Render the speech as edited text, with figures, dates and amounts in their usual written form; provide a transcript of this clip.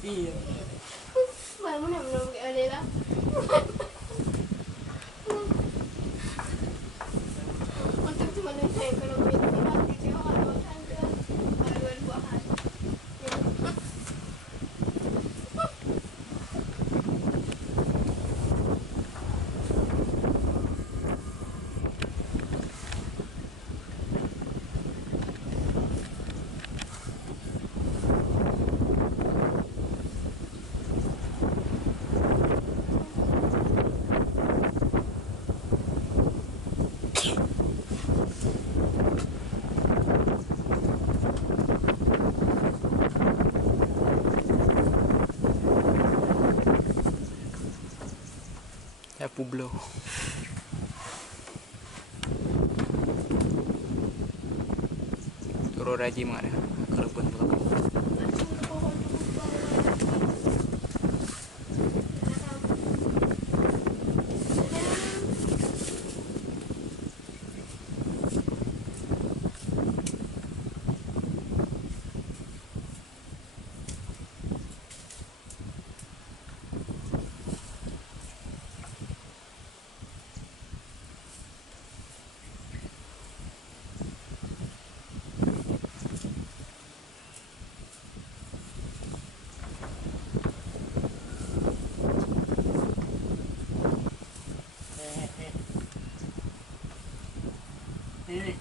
Iya. Bangun yang belum kayak Adela. Untuk cuma saya ekonomi tidak kecewa atau tangga haluan buahan. Ya Publo. Turo raji mana? Kalau pun belakang. Ini